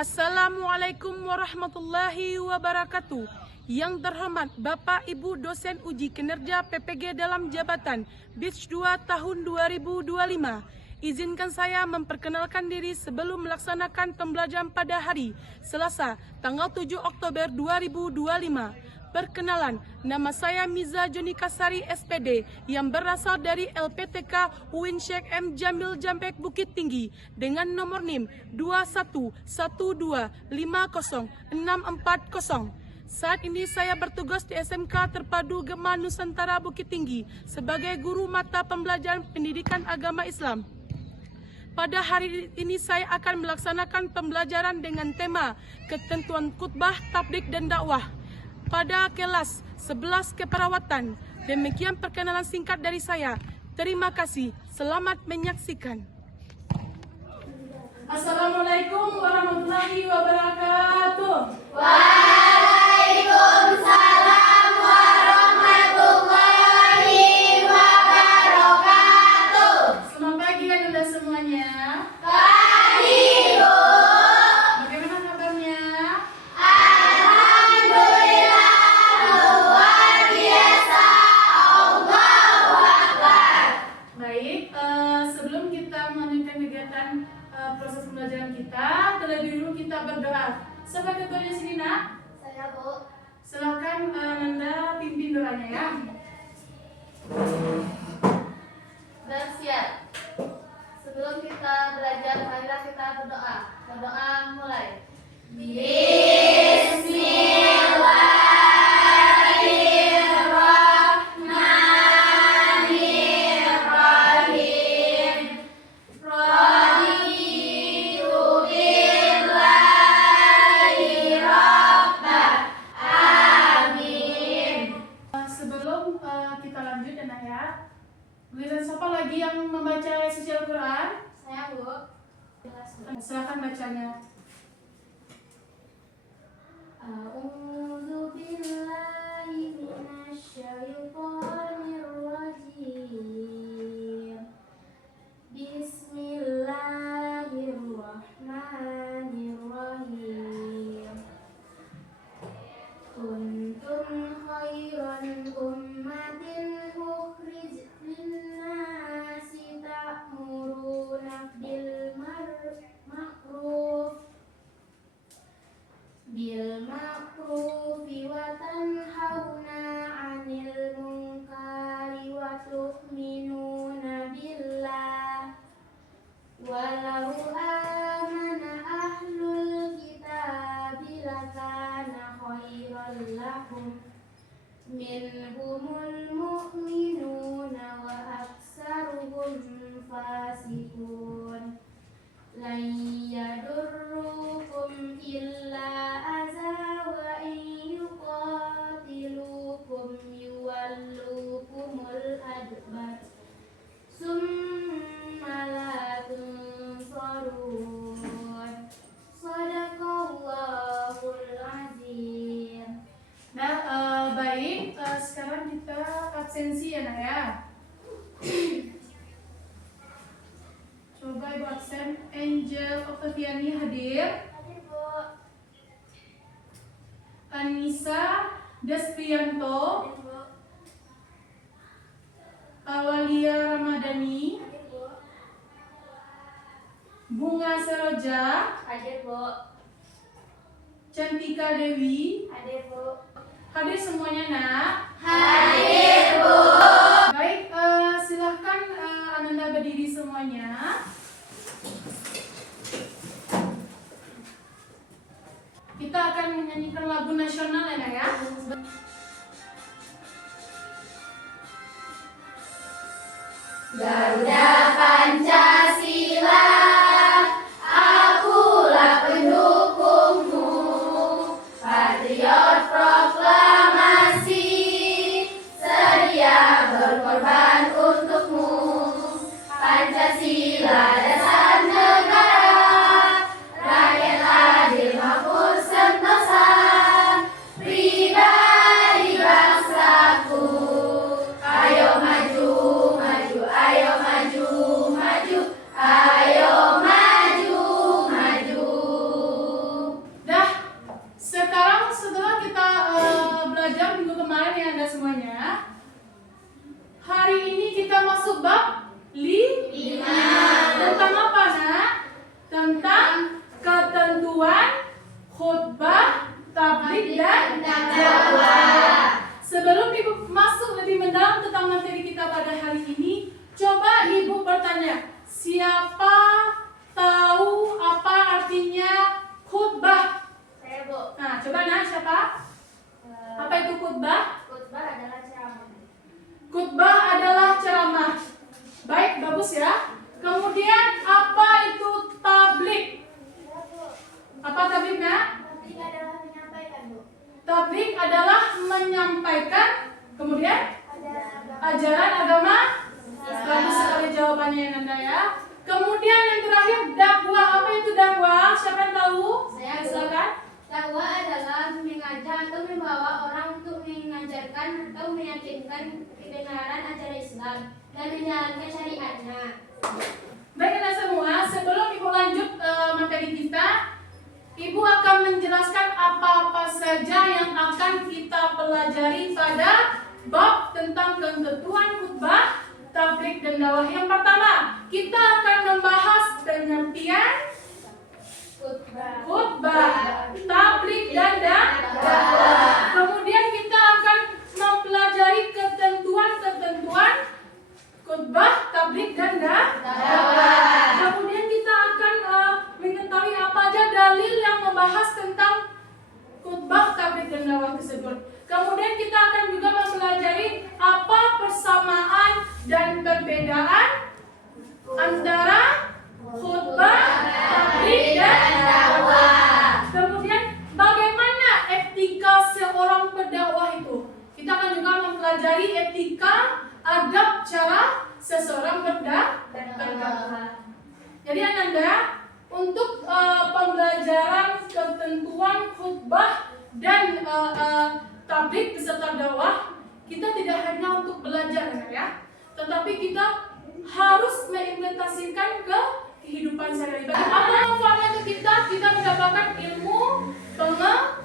Assalamualaikum warahmatullahi wabarakatuh. Yang terhormat Bapak Ibu dosen uji kinerja PPG dalam jabatan Batch 2 tahun 2025. Izinkan saya memperkenalkan diri sebelum melaksanakan pembelajaran pada hari Selasa, tanggal 7 Oktober 2025. Perkenalan, nama saya Miza Jonika Sari SPD yang berasal dari LPTK UIN Syekh M. Jamil Jampek Bukit Tinggi dengan nomor NIM 211250640. Saat ini saya bertugas di SMK Terpadu Gema Nusantara Bukit Tinggi sebagai guru mata pembelajaran pendidikan agama Islam. Pada hari ini saya akan melaksanakan pembelajaran dengan tema ketentuan khutbah, tabligh dan dakwah pada kelas 11 keperawatan. Demikian perkenalan singkat dari saya. Terima kasih. Selamat menyaksikan. Assalamualaikum warahmatullahi wabarakatuh. Waalaikumsalam warahmatullahi wabarakatuh. Selamat pagi Anda semuanya. Pagi, Bu. Bagaimana kabarnya? Alhamdulillah, luar biasa. Allahu Akbar. Baik, sebelum kita melanjutkan kegiatan proses pembelajaran kita, terlebih dulu kita berdoa. Siapa ketuanya sini, Nak? Saya, Bu. Silakan Nanda pimpin doanya ya. Bersiap. Sebelum kita belajar, marilah kita berdoa. Berdoa mulai. Bismillahirrahmanirrahim. Raditu billahi rabban. Amin. Sebelum kita lanjut ya, Nak ya. Giliran siapa lagi yang membaca suci Al-Quran? Saya, Bu. Silakan bacanya. A'udzu billahi minasyaitonir rajim. Bismillahirrahmanirrahim. Kuntum khairan ummatin ukhrijat lin-nasi ta'muruna bil ma'rufi wa tanhauna 'anil munkari wa tu'minuna billah. Walau amana ahlul kitabi lakana khairan lahum minhumul mu'minuna wa aksaruhum fasikun. Lan yadurrukum illa aza wa in yuqatilukum yuwallukumul adbar summa la tunsarun. Shadaqallahul azim. Nah, baik, sekarang kita absensi ya, Nak ya. Coba Ibu absen. Angel Octaviani hadir. Hadir, Bu. Anissa Destrianto, Hadir, Bu. Awalia Ramadhani, Hadir, Bu. Bunga Seroja, Hadir, Bu. Cantika Dewi. Hadir, Bu. Hadir semuanya, Nak? Hadir, Bu. Baik, silahkan Ananda berdiri semuanya. Kita akan menyanyikan lagu nasional ya, Nak ya. Garuda Pancasila, akulah pendukungmu, patriot proklamasi, sedia berkorban untukmu. Pancasila dasar negara, rakyat adil makmur sentosa, pribadi bangsaku. Ayo maju, maju, ayo maju, maju. mendalam tentang materi kita pada hari ini, coba Ibu bertanya, siapa tahu apa artinya khutbah? Saya, Bu. Nah, coba siapa? Apa itu khutbah? Khutbah adalah ceramah. Khutbah adalah ceramah. Baik, bagus ya. Kemudian apa itu tabligh? Ya, Bu. Apa tablighnya? Tabligh adalah menyampaikan, Bu. Tabligh adalah menyampaikan. Kemudian ajaran agama. Bagus sekali jawabannya Nanda ya. Kemudian yang terakhir dakwah. Apa itu dakwah? Siapa yang tahu? Saya, Bu. Silakan. Dakwah adalah mengajak atau membawa orang untuk mengajarkan atau meyakinkan kebenaran ajaran Islam dan menjalankan syariatnya. Baik Anda semua, sebelum Ibu lanjut materi kita, Ibu akan menjelaskan apa-apa saja yang akan kita pelajari pada bab tentang ketentuan khutbah, tabligh dan dakwah. Yang pertama, kita akan membahas pengertian khutbah, tabligh dan dakwah. Kemudian kita akan mempelajari ketentuan-ketentuan khutbah, tabligh dan dakwah. Kemudian kita akan mengetahui apa aja dalil yang membahas tentang khutbah, tabligh dan dakwah tersebut. Kemudian kita akan juga mempelajari apa persamaan dan perbedaan antara khutbah, tabligh dan dakwah. Kemudian bagaimana etika seorang pendakwah itu? Kita akan juga mempelajari etika, adab, cara seseorang berdakwah. Jadi Ananda, untuk pembelajaran ketentuan khutbah dan tabligh beserta dakwah, kita tidak hanya untuk belajar ya, tetapi kita harus mengimplementasikan ke kehidupan sehari-hari. Apa manfaatnya untuk kita? Kita mendapatkan ilmu pengetahuan.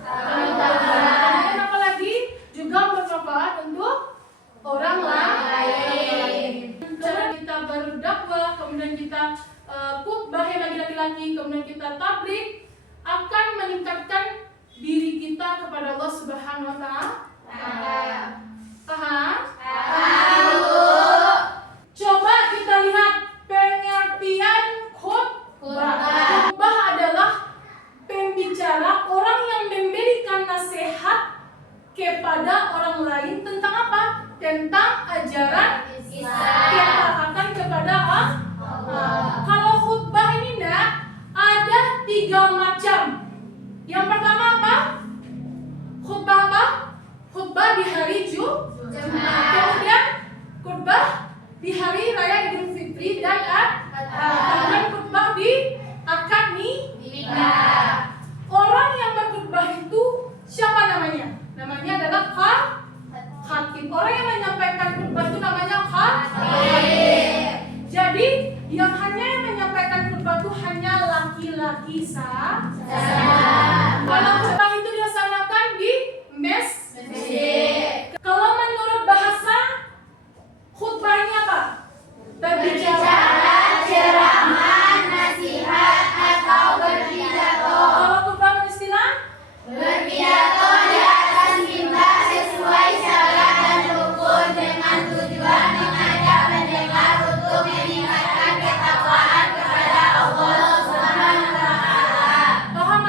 Dan apalagi juga bermanfaat untuk orang lain. Cara kita berdakwah, kemudian kita khutbah bagi laki-laki, kemudian kita tabligh, akan meningkatkan diri kita kepada Allah Subhanahu wa Ta'ala. Paham? Coba kita lihat pengertian khutbah. Khutbah adalah pembicara, orang yang memberikan nasihat kepada orang lain tentang apa? Tentang ajaran ketaatan kepada Allah. Kalau khutbah ini ada 3 macam. Yang pertama apa? Khutbah apa? Khutbah di hari Jumat. Kemudian khutbah di hari raya Idul Fitri dan kemudian khutbah di akad nikah. Orang yang berkhutbah itu siapa namanya? Namanya adalah khatib. Orang yang menyampaikan khutbah itu namanya khatib. Jadi yang hanya menyampaikan khutbah itu hanya laki-laki saja. Kalau khutbah itu dilaksanakan di masjid. Kalau menurut bahasa khutbahnya apa? Berbicara, ceramah, nasihat atau berpidato. Kalau khutbah istilah berpidato di atas mimbar sesuai syarat dan rukun dengan tujuan mengajak pendengar untuk meningkatkan ketakwaan kepada Allah Subhanahu wa Ta'ala. Paham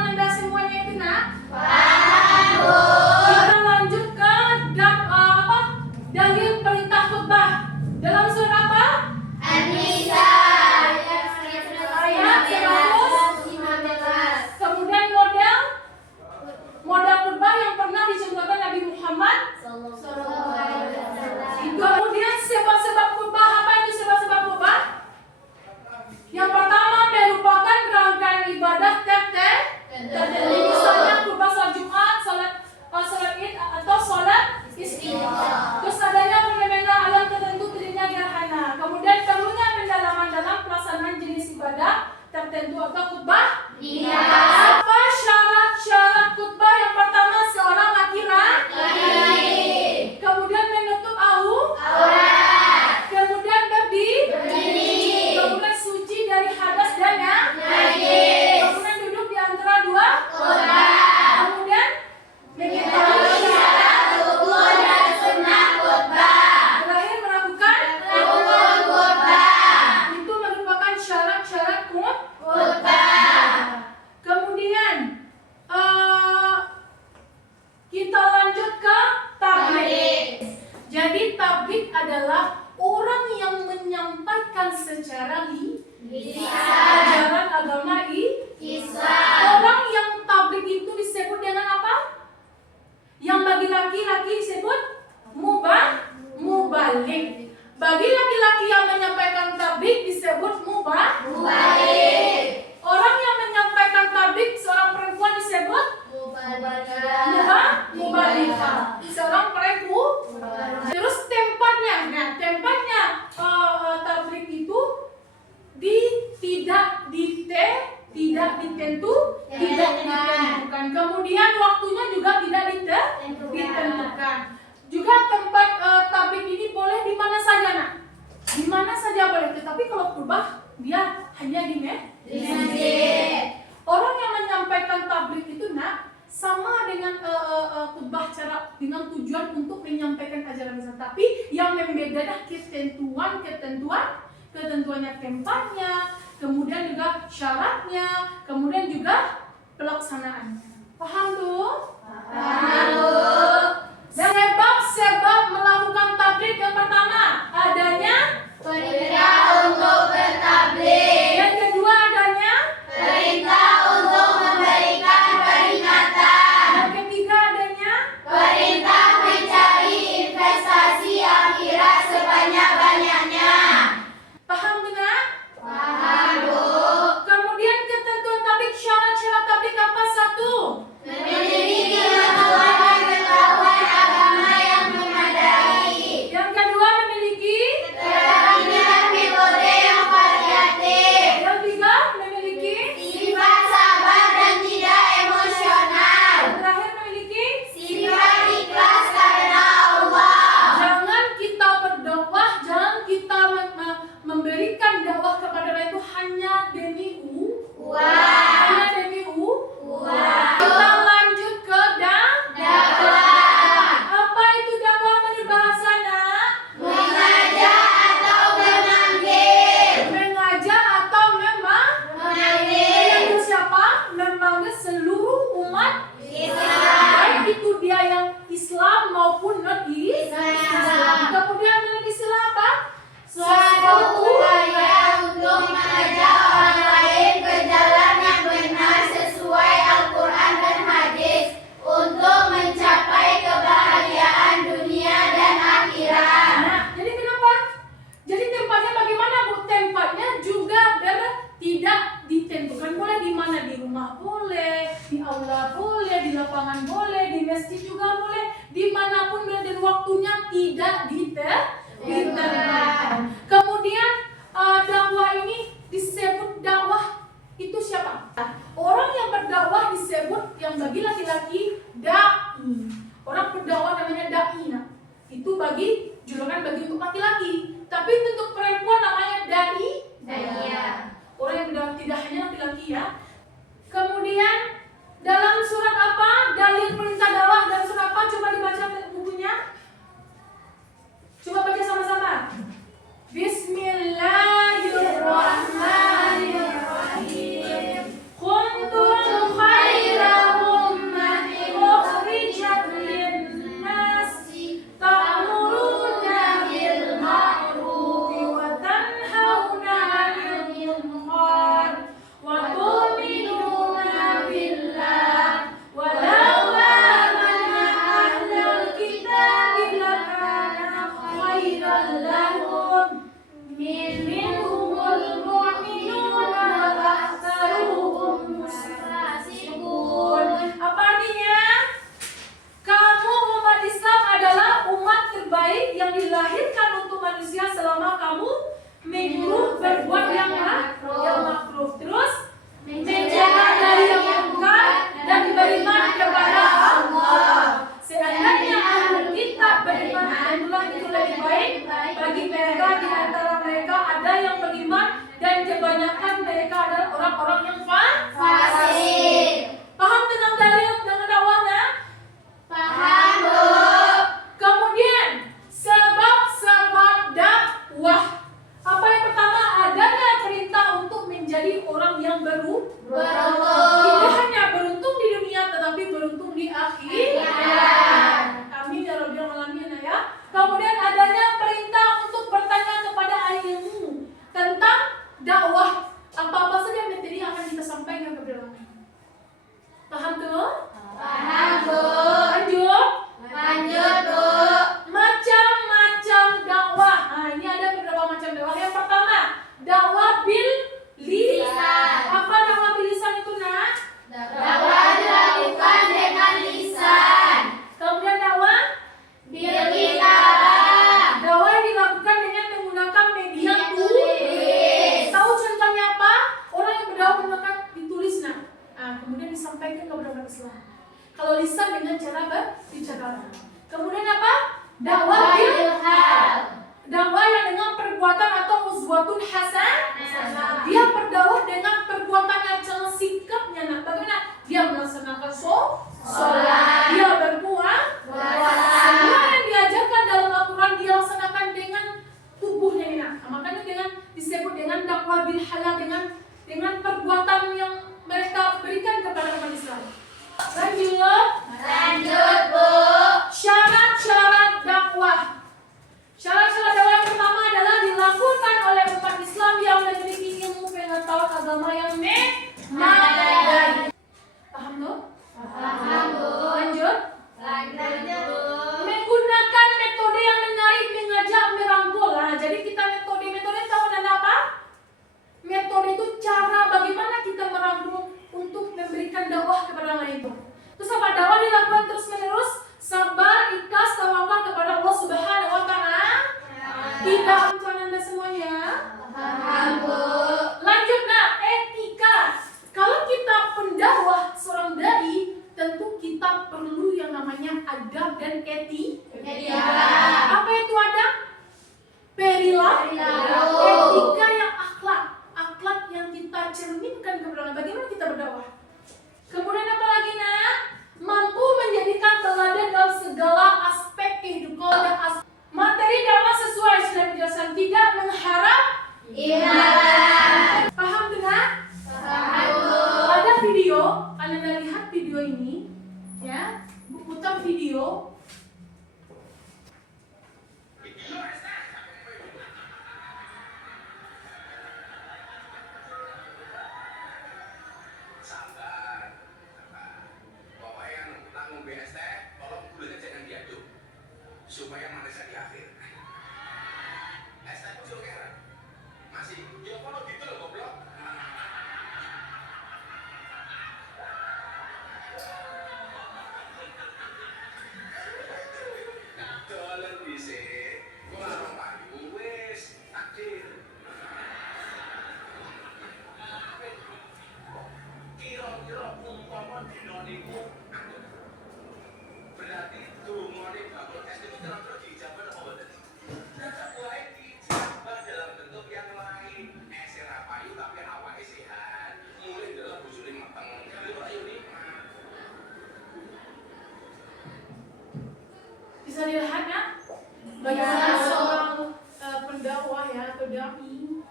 tidak ditentukan. Kemudian waktunya juga tidak ditentukan. Juga tempat tablik ini boleh di mana saja, Nak. Di mana saja boleh, tetapi kalau khutbah dia hanya di masjid. Orang yang menyampaikan tablik itu, Nak, sama dengan khutbah dengan tujuan untuk menyampaikan ajaran Islam. Tapi yang membedakan ketentuannya tempatnya, kemudian juga syaratnya, kemudian juga pelaksanaannya. Paham tuh? Paham. Sebab melakukan tablik yang pertama adanya Perintah untuk bertablik. yang kedua adanya Perintah untuk memberikan peringatan. yang ketiga adanya Perintah mencari investasi akhirat sebanyak-banyaknya. paham tidak? Paham, Bu. Kemudian ketentuan tablik, syarat-syarat tablik apa? Satu, Memiliki pengetahuan agama yang memadai. yang kedua memiliki, Keterampilan metode yang variatif. yang ketiga memiliki, Sifat sabar dan tidak emosional. yang terakhir memiliki. Sifat ikhlas karena Allah. Jangan kita berdakwah, jangan kita memberikan dakwah kepada orang itu hanya demi hanya demi Kita lanjut ke Dakwah. apa itu dakwah menurut bahasa, Nak? Mengajak atau memanggil. Mengajak atau Memanggil. memanggil siapa? Memanggil seluruh umat Islam. baik itu dia yang Islam maupun non-Islam. Kemudian non-Islam apa? Suatu upaya untuk mengajak orang lain ke jalan yang benar sesuai Al-Quran dan hadis untuk mencapai kebahagiaan dunia dan akhirat. Nah, jadi kenapa? Jadi tempatnya bagaimana, Bu? Tempatnya juga tidak ditentukan. Boleh di mana? Di rumah boleh, di aula boleh, di lapangan boleh, di masjid juga boleh, dimanapun boleh, dan waktunya tidak ditentukan. Kemudian dakwah ini disebut dakwah itu siapa? Orang yang berdakwah disebut, yang bagi laki-laki, dai. Orang berdakwah namanya dai. Nah, itu bagi julukan bagi untuk laki-laki. Tapi untuk perempuan namanya daiyah. Orang yang berdakwah tidak hanya laki-laki, ya. Kemudian dalam surat apa? Dalil perintah dakwah dalam surat apa? Coba dibaca bukunya. Coba baca sama-sama. Bismillahirrahmanirrahim. Kuntum kemudian disampaikan kepada umat Islam. Kalau lisan dengan cara berbicara. Kemudian apa? Dakwah bil hal. Dakwah yang dengan perbuatan atau uswatun hasanah. Dia berdakwah dengan perbuatannya, jangan sikapnya. Nah, bagaimana? Dia melaksanakan sholat, dia berpuasa. Semua yang diajarkan dalam Al-Quran dia laksanakan dengan tubuhnya. Nah, makanya dengan disebut dengan dakwah bil halal, dengan perbuatan yang mereka berikan kepada umat Islam. Lanjut Bu. Syarat-syarat dakwah. Syarat-syarat dakwah yang pertama adalah dilakukan oleh umat Islam yang memiliki ilmu pengetahuan agama yang memadai. Paham tuh? Paham Bu. Lanjut. Bu. Menggunakan metode yang menarik, mengajak, merangkul. Nah, jadi kita metode tahu dan apa? Metode itu cara bagaimana kita merangkul untuk memberikan dakwah kepada orang lain. Terus apa? Dakwah dilakukan terus menerus, sabar, ikhlas, tawakal kepada Allah Subhanahu wa Ta'ala. Tidak untuk Anda semuanya. Paham Bu. Lanjut nak, etika. Kalau kita pendakwah seorang dai, tentu kita perlu yang namanya adab dan etika. Apa itu adab? Perilaku. Etika yang akhlak yang kita cerminkan kepada orang. Bagaimana kita berdakwah? Kemudian apa lagi nak? Mampu menjadikan teladan dalam segala aspek kehidupan. Materi dakwah sesuai sudah dijelaskan, tidak mengharap imbalan. Paham tidak? Paham Bu. Ada video, Anda lihat video ini, ya, putar video. Supaya manisnya di akhir. ST itu kira masih ya kalau gitu loh goblok. Dolen dhisik. Kok ora payu wis takdir. Kira-kira umpama dina niku berarti dungane bakal tes itu terus dijawab apa mboten? Tetap wae dijawab dalam bentuk yang lain. Ora payu tapi awake sehat. Mulai dalam bojone mateng. Yo ayo nikmat. Bisa dilihat ya, bagaimana seorang pendakwah ya atau dai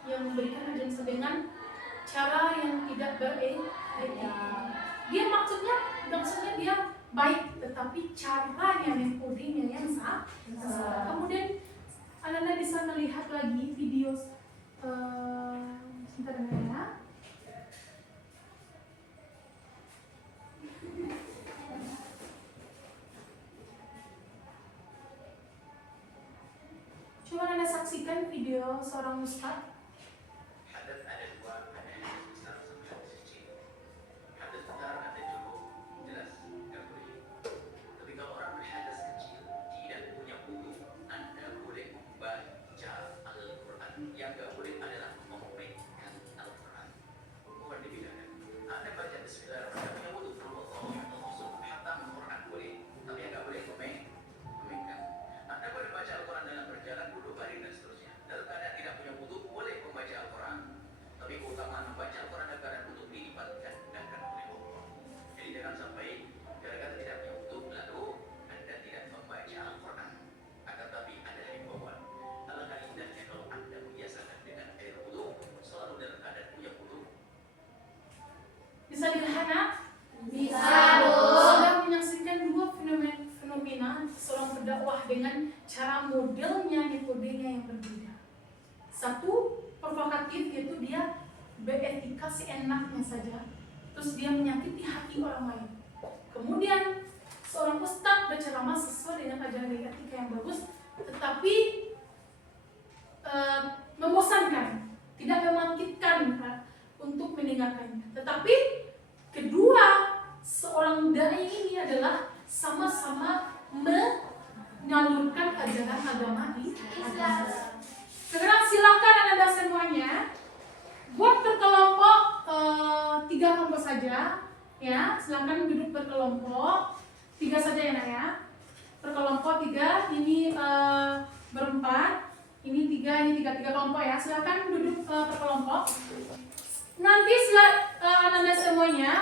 yang memberikan ajaran dengan cara yang tidak beretika. Dia maksudnya dia baik, tetapi caranya, metodenya yang salah. Kemudian Anda bisa melihat lagi video sebentar ya. Coba Anda saksikan video seorang ustaz. Hadat ada dua, ada yang besar sama hadis kecil. Hadat besar ada cukup jelas, nggak boleh. Tapi kalau orang berhadas kecil tidak punya wudu, Anda boleh membaca Al-Quran. Yang nggak boleh adalah memegang Al-Quran. Bukan dibedakan. Anda baca Bismillahirrahmanirrahim, punya wudu, hatam Al-Quran boleh, tapi yang nggak boleh memegang. Anda boleh baca Al-Quran dalam berjalan, duduk, baring dan seterusnya. Dalam keadaan tidak punya wudu boleh membaca Al-Quran. Tapi keutamaan membaca Al-Quran dalam keadaan wudu dilipat gandakan oleh Allah. Jadi jangan sampai gara-gara tidak punya wudu lalu Anda tidak membaca Al-Quran. Akan tapi ada himbauan. Alangkah indahnya kalau Anda membiasakan dengan air wudu selalu dalam keadaan punya wudu. Bisa dilihat ya? Bisa Bu. Sedang menyaksikan dua fenomena seorang pendakwah dengan cara modelnya, metodenya yang berbeda. Satu provokatif, yaitu dia beretika seenaknya saja, terus dia menyakiti hati orang lain. Kemudian seorang ustadz berceramah sesuai dengan ajaran etika yang bagus, tetapi membosankan, tidak membangkitkan untuk meninggalkannya. Tetapi kedua seorang dai ini adalah sama-sama menyalurkan ajaran agama Islam. Sekarang silakan Anda semuanya buat berkelompok 3 kelompok saja. Ya, silakan duduk berkelompok. 3 saja ya nak ya. Berkelompok 3, ini berempat, ini 3, ini 3 kelompok ya. Silakan duduk berkelompok. Nanti Ananda semuanya,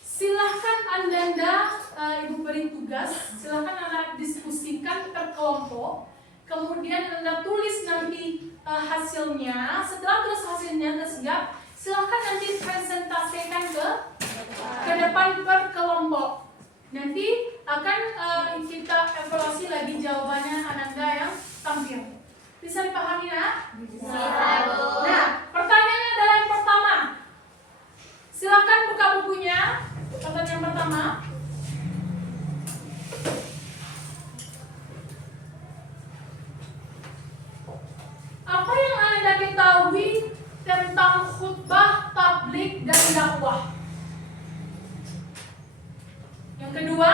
silahkan Ananda Ibu beri tugas, silahkan Anda diskusikan per kelompok. Kemudian Anda tulis nanti hasilnya. Setelah tulis hasilnya Anda siap, silahkan nanti presentasikan ke depan per kelompok. Nanti akan kita evaluasi lagi jawabannya Ananda yang tampil. Bisa dipahami ya? Bisa, Bu. Nah, pertanyaannya adalah yang pertama. Silakan buka bukunya. Pertanyaan pertama. Apa yang Anda ketahui tentang khutbah, tabligh, dan dakwah? Yang kedua,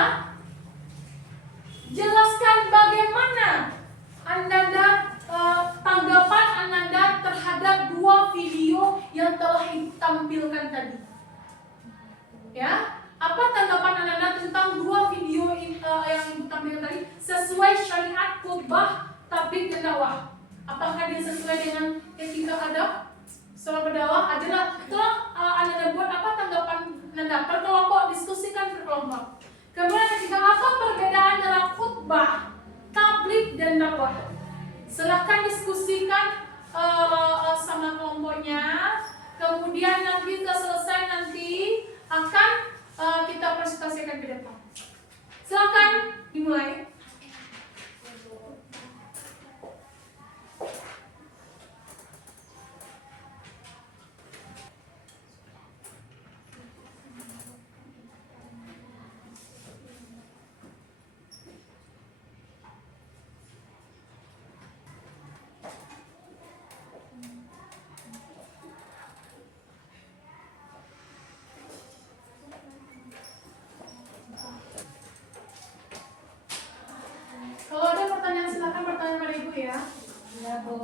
jelaskan bagaimana tanggapan Ananda terhadap 2 video yang telah ditampilkan tadi. Ya, apa tanggapan Ananda tentang 2 video yang ditampilkan tadi sesuai syariat khutbah, tabligh, dan dakwah? Apakah dia sesuai dengan etika adab seorang berdakwah? Adalah telah Ananda buat apa tanggapan Ananda? Per kelompok, diskusikan per kelompok. Kemudian ketiga, apa perbedaan dalam khutbah, tabligh, dan dakwah? Silahkan diskusikan sama kelompoknya. Kemudian nanti setelah selesai nanti akan kita presentasikan ke depan. Silahkan dimulai. Kalau ada pertanyaan silakan bertanya pada Ibu ya. Ya, Bu.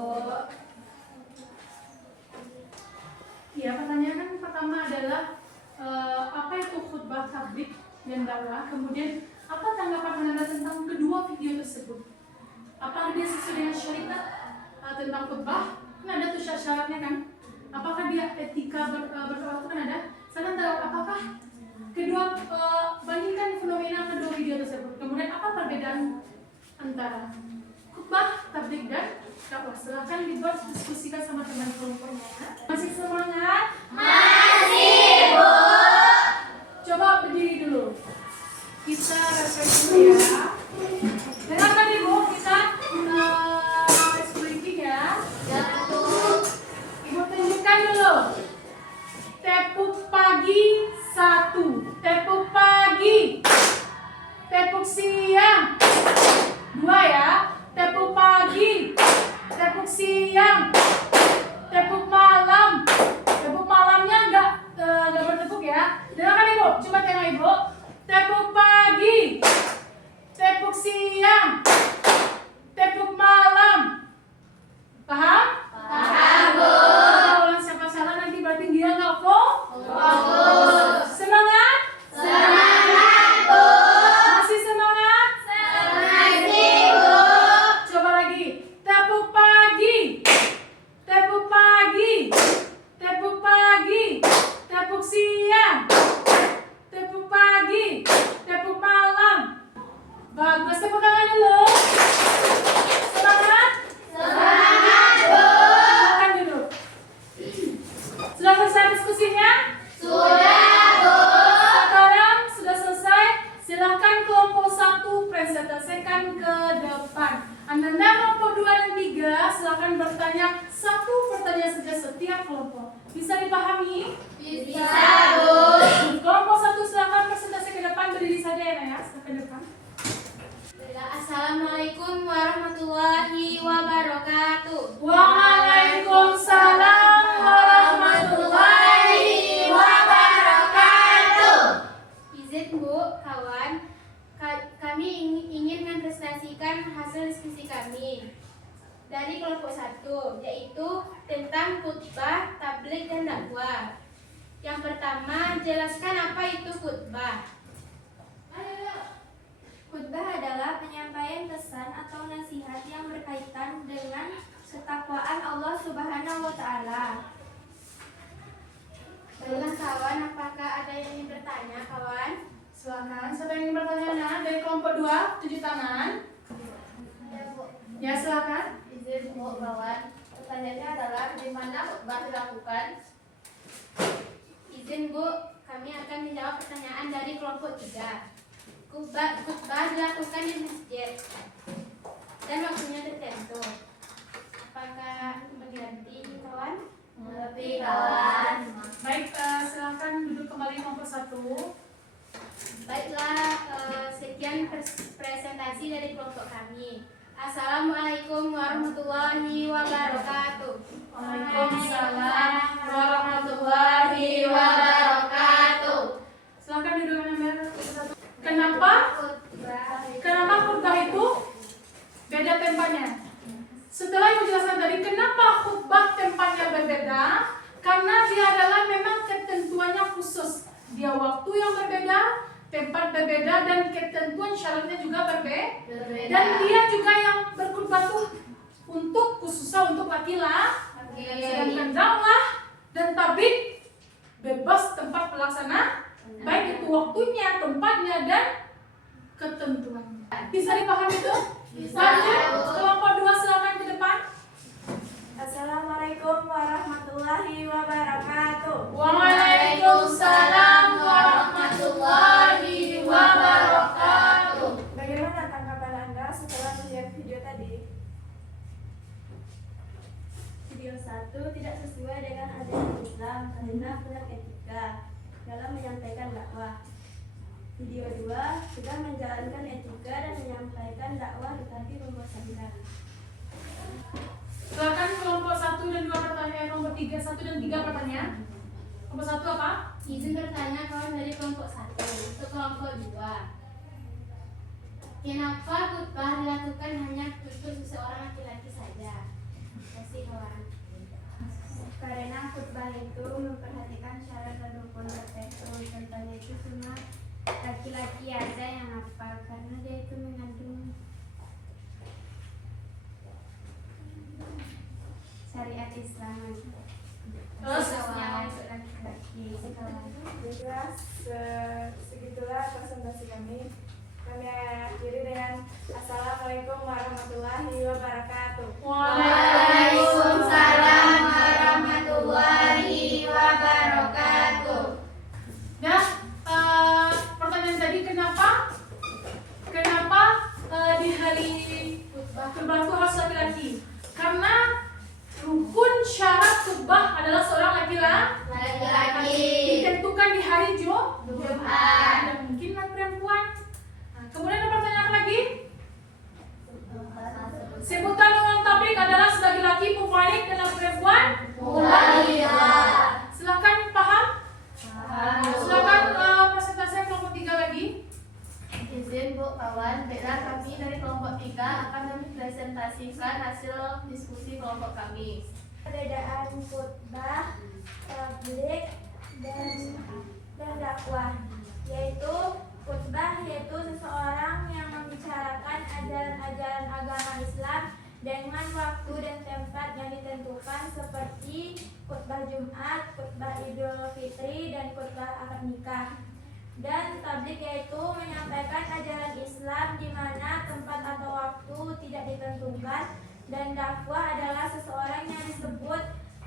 Ya, pertanyaan pertama adalah apa itu khutbah, tabligh, dan dakwah? Kemudian apa tanggapan Anda tentang kedua video tersebut? Apakah dia sesuai dengan syariat tentang khutbah? Kan ada tuh syaratnya kan? Apakah dia etika berdakwah kan ada? Saya tahu apakah kedua bandingkan fenomena kedua video tersebut. Kemudian apa perbedaan antara khutbah, tabligh, dan dakwah? Silahkan dibuat diskusikan sama teman kelompoknya. Masih semangat? Masih, Bu. Coba berdiri dulu. Kita refresh dulu ya. Dengarkan Ibu, kita explain ya. Ya, Bu. Ibu tunjukkan dulu. Tepuk pagi 1, tepuk pagi. Tepuk siang 2 ya. Tepuk pagi, tepuk siang, tepuk malam. Tepuk malamnya enggak bertepuk ya. Dengarkan Ibu, coba tengok Ibu. Tepuk pagi, tepuk siang, tepuk malam. Paham? Paham, Bu. Kalau siapa salah nanti berarti dia nggak fokus. Semangat? Semangat, Bu. Masih semangat? Masih, Bu. Coba lagi. Tepuk pagi, tepuk pagi, tepuk pagi, tepuk siang, tepuk pagi, tepuk malam. Bagus, tepuk tangan dulu. Semangat? Semangat, Bu. Silakan duduk. Sudah selesai diskusinya? Sudah, Bu. Sekarang sudah selesai. Silahkan kelompok 1 presentasikan ke depan. Ananda kelompok 2 dan 3 silahkan bertanya 1 pertanyaan saja setiap kelompok. Bisa dipahami? Bisa, Bu. Kelompok 1 silahkan presentasi ke depan, berdiri saja ya Naya, ke depan. Assalamualaikum warahmatullahi wabarakatuh. Waalaikumsalam warahmatullahi wabarakatuh. Izin Bu, kawan, kami ingin mempresentasikan hasil diskusi kami dari kelompok 1, yaitu tentang khutbah, tabligh, dan dakwah. Yang pertama, jelaskan apa itu khutbah. Khutbah adalah penyampaian pesan atau nasihat yang berkaitan dengan ketakwaan Allah Subhanahu wa Ta'ala. Baiklah kawan, apakah ada yang ingin bertanya kawan? Silakan, siapa yang ingin bertanya? Nah, dari kelompok 2, tujuh tangan. Ya, silakan. Izin Bu kawan. Pertanyaannya adalah di mana khutbah dilakukan? Izin Bu, kami akan menjawab pertanyaan dari kelompok 3. Khutbah dilakukan di masjid dan waktunya tertentu. Apakah berganti kawan? Lebih kawan. Baik, silakan duduk kembali kelompok 1. Baiklah, sekian presentasi dari kelompok kami. Assalamualaikum warahmatullahi wabarakatuh. Waalaikumsalam warahmatullahi wabarakatuh. Silakan duduk nomor 1. Kenapa khutbah itu beda tempatnya? Setelah ibu jelaskan tadi, kenapa khutbah tempatnya berbeda? Karena dia adalah memang ketentuannya khusus. Dia waktu yang berbeda, tempat berbeda, dan ketentuan syaratnya juga berbeda. Dan dia juga yang berkhutbah tuh untuk khususnya untuk laki-laki. Sedangkan dakwah dan tabligh bebas tempat pelaksana, baik itu waktunya, tempatnya, dan ketentuannya. Bisa dipahami itu? Lanjut, kelompok 2 silakan ke depan. Assalamualaikum warahmatullahi wabarakatuh. Waalaikumsalam warahmatullahi wabarakatuh. Bagaimana tanggapan Anda setelah melihat video tadi? Video 1 tidak sesuai dengan ajaran Islam karena kurang etika dalam menyampaikan dakwah. Video 2 sudah menjalankan etika dan menyampaikan dakwah tetapi membosankan. Silakan kelompok 1 dan 2 pertanyaan, kelompok 3, 1 dan 3 pertanyaan. Kelompok 1 apa? Izin bertanya kawan dari kelompok 1 untuk kelompok 2. Kenapa khutbah dilakukan hanya untuk seseorang laki-laki saja? Terima kasih kawan. Karena khutbah itu memperhatikan syarat dan rukun tertentu. Contohnya itu cuma laki-laki aja yang hafal karena dia itu mengandung syariat Islam. Khususnya untuk laki-laki. Baiklah, segitulah presentasi kami. Kami akhiri dengan Assalamualaikum warahmatullahi wabarakatuh. Waalaikumsalam warahmatullahi wabarakatuh. Nah, pertanyaan tadi kenapa di hari khutbah itu harus laki-laki? Karena rukun syarat khutbah adalah seorang laki-laki. Ditentukan di hari Jumat. Dan mungkin perempuan. Nah, kemudian ada pertanyaan apa lagi? Sebutan umum tabligh adalah sebagai laki pemalik dan perempuan silakan paham? Silakan presentasi kelompok 3 lagi. Izin Bu kawan, baiklah kami dari kelompok 3 akan mempresentasikan hasil diskusi kelompok kami. Perbedaan khutbah, tabligh, dan dakwah, yaitu khutbah yaitu seseorang yang membicarakan ajaran-ajaran agama Islam dengan waktu dan tempat yang ditentukan seperti khutbah Jumat, khutbah Idul Fitri, dan khutbah akad nikah. Dan tabligh yaitu menyampaikan ajaran Islam di mana tempat atau waktu tidak ditentukan. Dan dakwah adalah seseorang yang disebut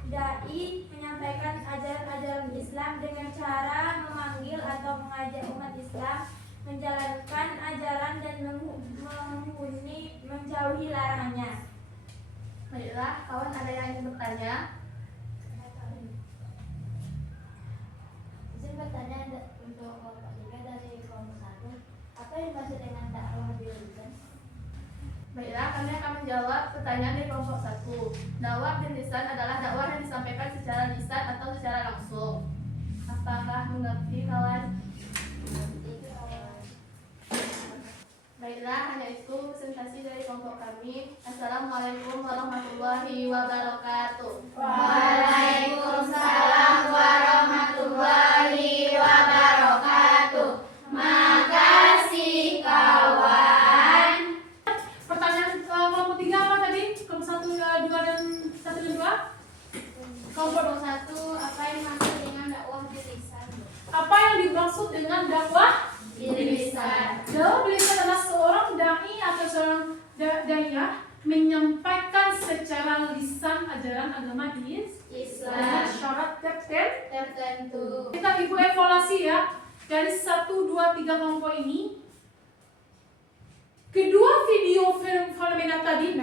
dai menyampaikan ajaran-ajaran Islam dengan cara memanggil atau mengajak umat Islam menjalankan ajaran dan menjauhi larangannya. Baiklah, kawan ada yang ingin bertanya? Izin bertanya untuk kelompok 3 dari kelompok 1. Apa yang dimaksud dengan dakwah dilakukan? Baiklah, kami akan menjawab pertanyaan dari kelompok 1. Dakwah bil lisan adalah dakwah yang disampaikan secara lisan atau secara langsung. Apakah mengerti kawan? Baiklah, hanya itu presentasi dari kelompok kami. Assalamualaikum warahmatullahi wabarakatuh. Waalaikumsalam warahmatullahi tiga kelompok ini, kedua video fenomena tadi,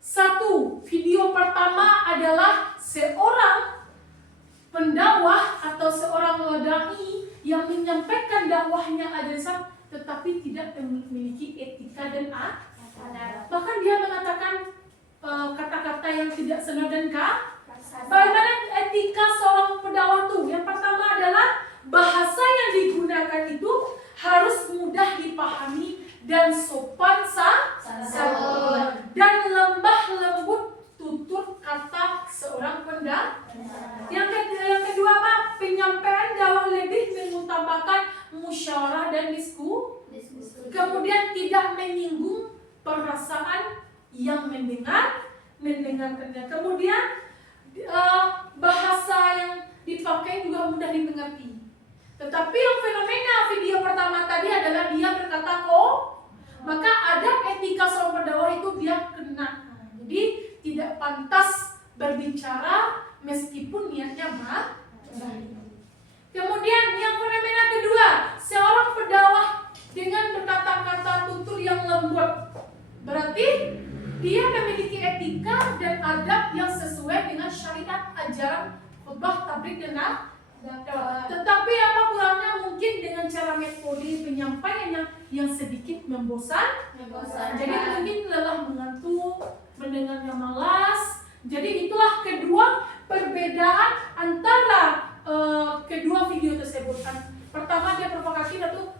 satu, video pertama adalah seorang pendakwah atau seorang dai yang menyampaikan dakwahnya adresat tetapi tidak memiliki etika dan bahkan dia mengatakan kata-kata yang tidak senonoh dan bagaimana etika seorang pendakwah itu? Yang pertama adalah bahasa yang digunakan itu harus mudah dipahami dan sopan santun dan lembah lembut tutur kata seorang pendakwah. Yang kedua apa? Penyampaian dakwah lebih mengutamakan musyawarah dan diskusi. Kemudian tidak menyinggung perasaan yang mendengarkannya. Kemudian bahasa yang dipakai juga mudah dimengerti. Tetapi yang fenomena video pertama tadi adalah dia berkata maka ada etika seorang pendakwah itu dia kena. Jadi tidak pantas berbicara meskipun niatnya baik. Kemudian yang fenomena kedua, seorang pendakwah dengan berkata-kata tutur yang lembut. Berarti dia memiliki etika dan adab yang sesuai dengan syariat ajaran khutbah tabligh dan dakwah. Tetapi apa kurangnya mungkin dengan cara metode penyampaiannya yang sedikit membosankan. Jadi mungkin lelah mengantuk, mendengarnya malas. Jadi itulah kedua perbedaan antara kedua video tersebut. Pertama dia provokatif atau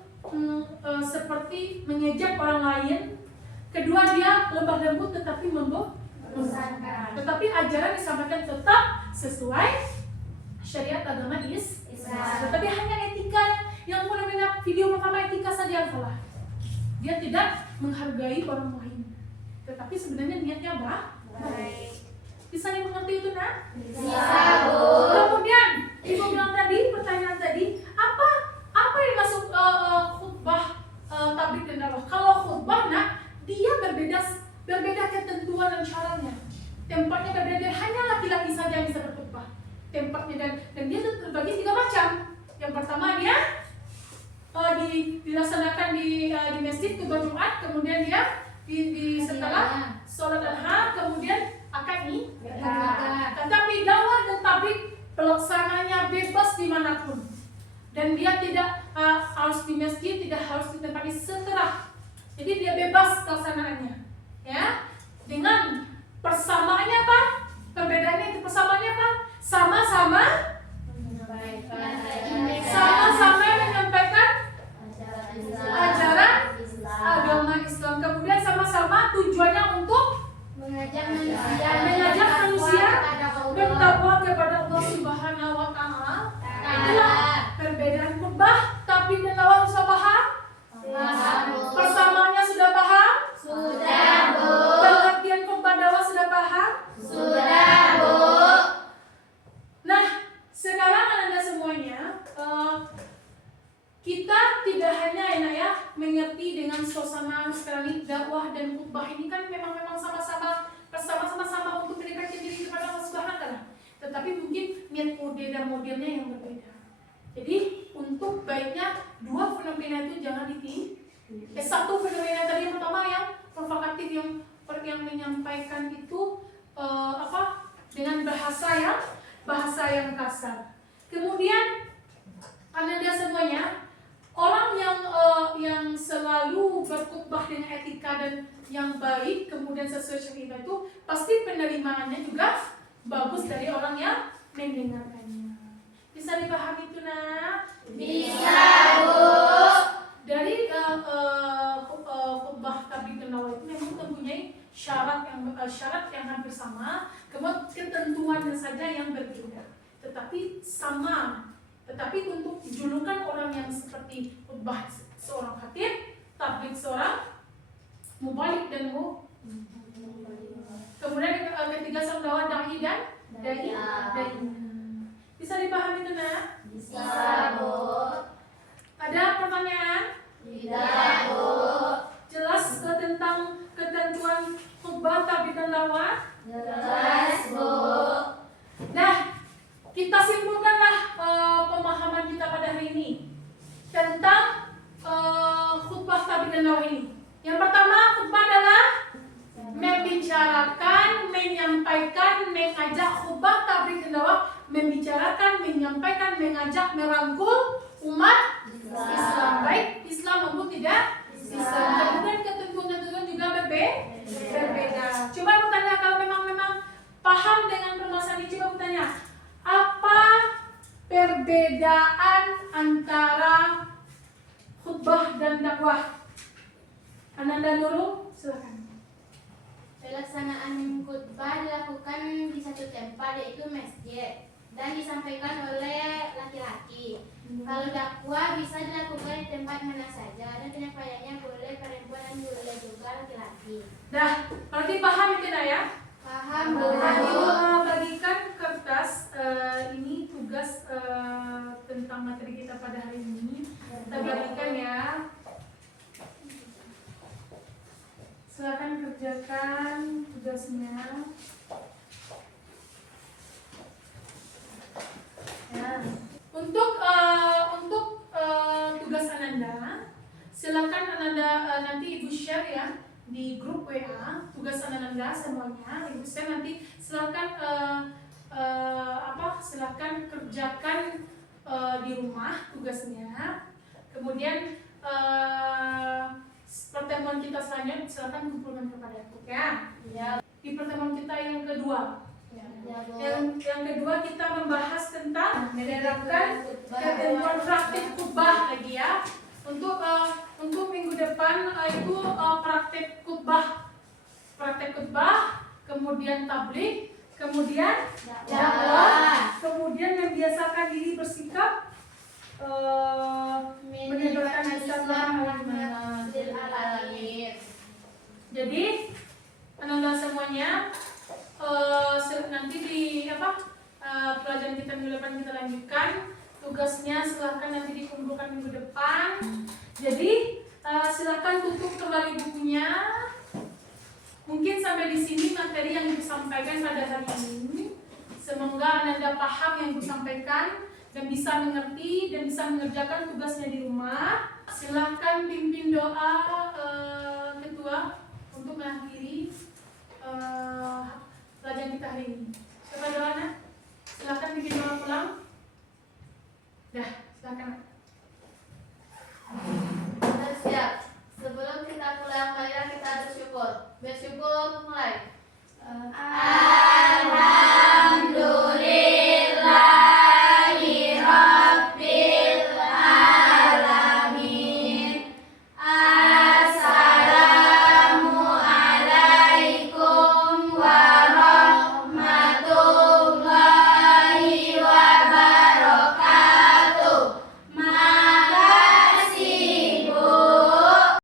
seperti mengejek orang lain. Kedua dia lembah lembut tetapi membosankan. Tetapi ajaran disampaikan tetap sesuai syariat agama Islam. Tetapi hanya etika yang fenomena video pertama etika saja yang salah. Dia tidak menghargai orang lain. Tetapi sebenarnya niatnya baik. Bisa dimengerti itu, Nak? Bisa, Bu. Kemudian Ibu bilang tadi, pertanyaan tadi, apa yang masuk khutbah tabligh dan dakwah? Kalau khutbah, Nak, dia berbeda ketentuan dan syaratnya. Tempatnya berbeda, hanya laki-laki saja yang bisa berkhutbah. Tempatnya dan dia terbagi 3 macam. Yang pertama dia dilaksanakan di masjid khutbah Jumat, kemudian dia di setelah sholat Duha, kemudian akad nikah. Tetapi dakwah dan tabligh pelaksananya bebas dimanapun, dan dia tidak harus di masjid, tidak harus di tempat setelah. Jadi dia bebas pelaksanaannya, ya. Dengan persamaannya apa? Perbedaannya itu persamaannya apa? Sama-sama menyampaikan ajaran agama Islam. Kemudian sama-sama tujuannya untuk mengajak manusia bertakwa kepada Allah Subhanahu wa Ta'ala. Itulah perbedaan khutbah tabligh dan dakwah. Sudah paham? Persamaannya sudah paham? Sudah, Bu. Pengertian khutbah dakwah sudah paham? Sudah, Bu. Nah, sekarang Anda semuanya, kita tidak hanya mengerti dengan suasana sekarang ini dakwah dan khutbah ini kan memang sama-sama untuk mendekatkan diri kepada Allah Subhanahu wa Ta'ala. Tetapi mungkin metode dan modelnya yang berbeda. Jadi untuk baiknya dua fenomena itu jangan satu fenomena tadi yang pertama yang provokatif yang menyampaikan itu dengan bahasa yang kasar. Kemudian Anda semuanya orang yang selalu berkhutbah dengan etika dan yang baik kemudian sesuai syariat itu pasti penerimaannya juga bagus dari orang yang mendengarkannya. Bisa dipahami itu, Nak? Bisa, Bu. Dari khutbah tabligh dan dakwah itu memang mempunyai syarat yang hampir sama, kemudian ketentuannya saja yang berbeda. Tetapi sama. Tetapi untuk julukan orang yang seperti khutbah seorang khatib, tabligh seorang mubalik dan kemudian ketiga seorang dakwah dai dan dai. Bisa dipahami itu, Nak? Bisa, Bu. Ada pertanyaan? Tidak, Bu. Jelas tentang ketentuan khutbah tabligh dan dakwah? Jelas, Bu. Nah, kita simpulkanlah pemahaman kita pada hari ini tentang bawah ini. Yang pertama, khutbah adalah membicarakan, menyampaikan, mengajak. Khutbah tabligh dakwah membicarakan, menyampaikan, mengajak, merangkul umat Islam. Baik, Islam maupun tidak Islam. Kemudian ketentuan juga berbeda. Coba bertanya kalau memang paham dengan permasalahan ini, coba bertanya, apa perbedaan antara khutbah dan dakwah? Ananda Nurul, silakan. Pelaksanaan khutbah dilakukan di satu tempat, yaitu masjid, dan disampaikan oleh laki-laki. Kalau dakwah bisa dilakukan di tempat mana saja, dan penyampaiannya boleh perempuan dan boleh juga laki-laki. Dah, berarti paham itu dah ya? Paham, Bu? Bagikan kertas ini tugas tentang materi kita pada hari ini. Kita bagikan ya. Silakan kerjakan tugasnya. Ya. Untuk tugas Ananda, silakan Ananda nanti Ibu share ya di grup WA tugas Ananda semuanya. Ibu share nanti silakan silakan kerjakan di rumah tugasnya. Kemudian pertemuan kita selanjutnya silakan kumpulkan kepada aku ya. Di pertemuan kita yang kedua. Yang kedua kita membahas tentang menerapkan ketentuan praktik khutbah lagi ya. Untuk minggu depan itu praktek khutbah, kemudian tabligh, kemudian dakwah, kemudian membiasakan diri bersikap menyebarkan Islam. Jadi Ananda semuanya nanti di pelajaran kita minggu depan kita lanjutkan. Tugasnya silahkan nanti dikumpulkan minggu depan. Jadi silahkan tutup kembali bukunya. Mungkin sampai di sini materi yang disampaikan pada hari ini. Semoga Ananda paham yang disampaikan dan bisa mengerti dan bisa mengerjakan tugasnya di rumah. Silahkan pimpin doa ketua untuk mengakhiri pelajaran kita hari ini. Siapa doanya? Silahkan bikin doa pulang. Dah, silakan.